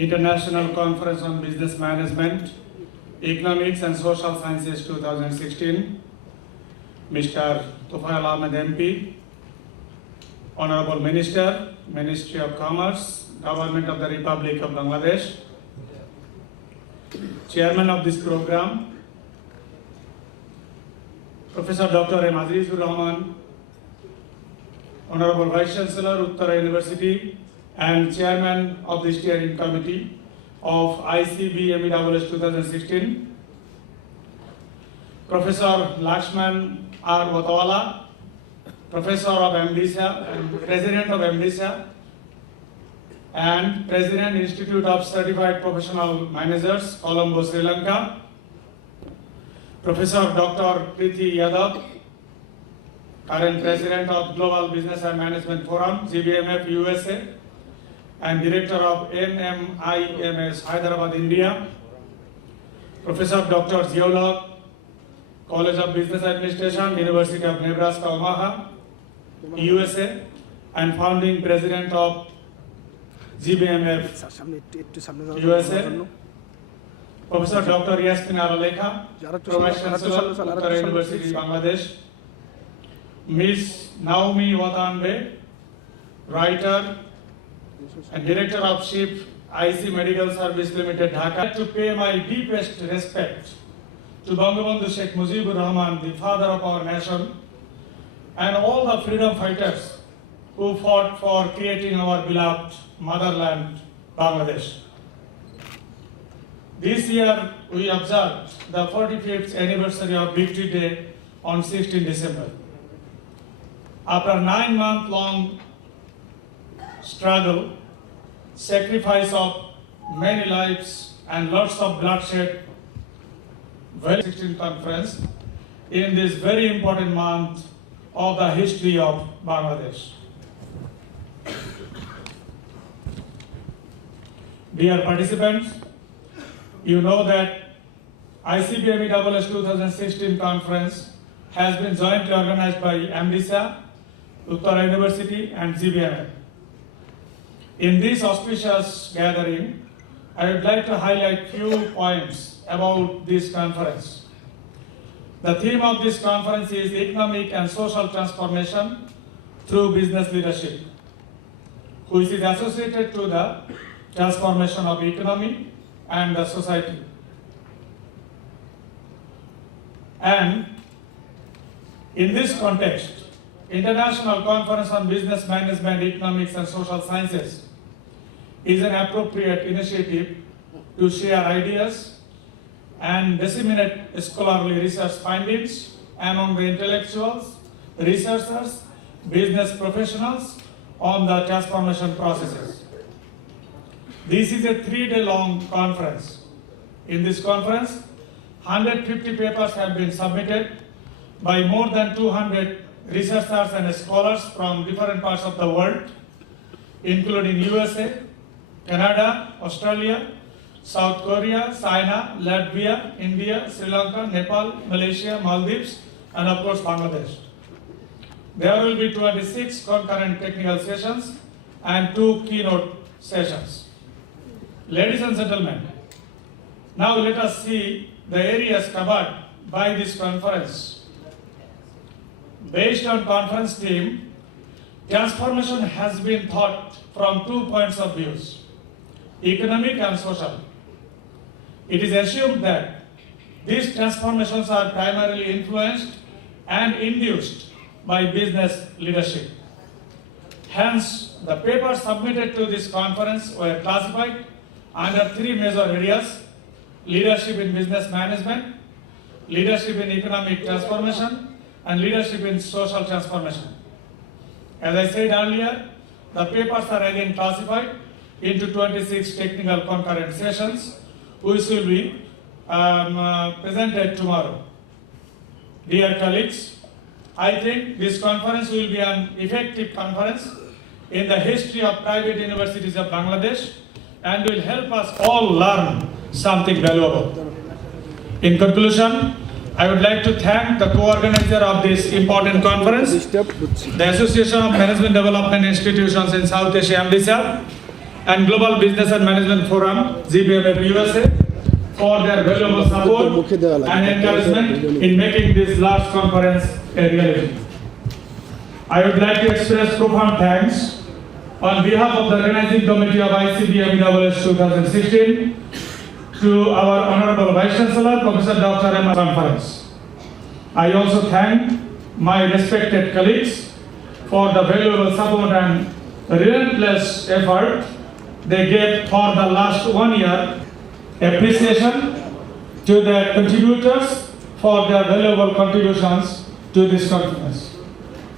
International Conference on Business Management, Economics and Social Sciences 2016, Mr. Tufail Ahmed MP, Honorable Minister, Ministry of Commerce, Government of the Republic of Bangladesh, Chairman of this program, Professor Dr. M. Azizur Rahman, Honorable Vice Chancellor, Uttara University, and Chairman of the Steering Committee of ICB MESS 2016, Professor Lakshman R. Watawala, Professor of MDSA and President of MDSA, and President Institute of Certified Professional Managers, Colombo, Sri Lanka, Professor Dr. Preeti Yadav, current President of Global Business and Management Forum, GBMF USA, and Director of NMIMS Hyderabad, India, Professor Dr. Ziaulog, College of Business Administration, University of Nebraska, Omaha, USA, and founding President of GBMF USA, Professor Dr. Yasmin Aralekha, Vice Chancellor, Uttara University, Bangladesh, Ms. Naomi Watanbe, writer and Director of SHIP IC Medical Service Limited, Dhaka, to pay my deepest respect to Bangabandhu Sheikh Mujibur Rahman, the father of our nation, and all the freedom fighters who fought for creating our beloved motherland, Bangladesh. This year, we observed the 45th anniversary of Victory Day on 16 December. After a 9-month-long struggle, sacrifice of many lives, and lots of bloodshed, 16th conference in this very important month of the history of Bangladesh. Dear participants, you know that ICB MESS 2016 conference has been jointly organized by MDSA, Uttara University, and GBMF. In this auspicious gathering, I would like to highlight few points about this conference. The theme of this conference is Economic and Social Transformation through Business Leadership, which is associated to the transformation of economy and the society. And in this context, International Conference on Business Management, Economics and Social Sciences is an appropriate initiative to share ideas and disseminate scholarly research findings among the intellectuals, researchers, business professionals on the transformation processes. This is a 3-day-long conference. In this conference, 150 papers have been submitted by more than 200 researchers and scholars from different parts of the world, including USA, Canada, Australia, South Korea, China, Latvia, India, Sri Lanka, Nepal, Malaysia, Maldives, and of course Bangladesh. There will be 26 concurrent technical sessions and 2 keynote sessions. Ladies and gentlemen, now let us see the areas covered by this conference. Based on conference theme, transformation has been thought from 2 points of view, economic and social. It is assumed that these transformations are primarily influenced and induced by business leadership. Hence, the papers submitted to this conference were classified under 3 major areas: leadership in business management, leadership in economic transformation, and leadership in social transformation. As I said earlier, the papers are again classified into 26 technical concurrent sessions, which will be presented tomorrow. Dear colleagues, I think this conference will be an effective conference in the history of private universities of Bangladesh and will help us all learn something valuable. In conclusion, I would like to thank the co-organizer of this important conference, the Association of Management Development Institutions in South Asia, MDSA, and Global Business and Management Forum, GBMF USA, for their valuable support and encouragement in making this last conference a reality. I would like to express profound thanks on behalf of the Organizing Committee of ICBM EWS 2016 to our Honorable Vice Chancellor, Professor Dr. M. Conference. I also thank my respected colleagues for the valuable support and relentless effort they gave for the last 1 year. Appreciation to the contributors for their valuable contributions to this conference.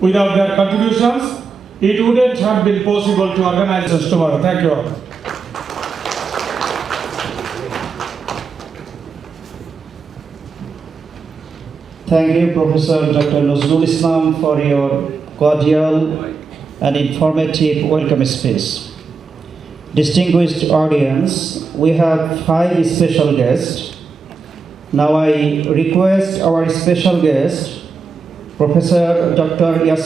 Without their contributions, it wouldn't have been possible to organize this tomorrow. Thank you all. Thank you, Professor Dr. Nazrul Islam, for your cordial and informative welcome speech. Distinguished audience, we have 5 special guests. Now I request our special guest, Professor Dr. Yasir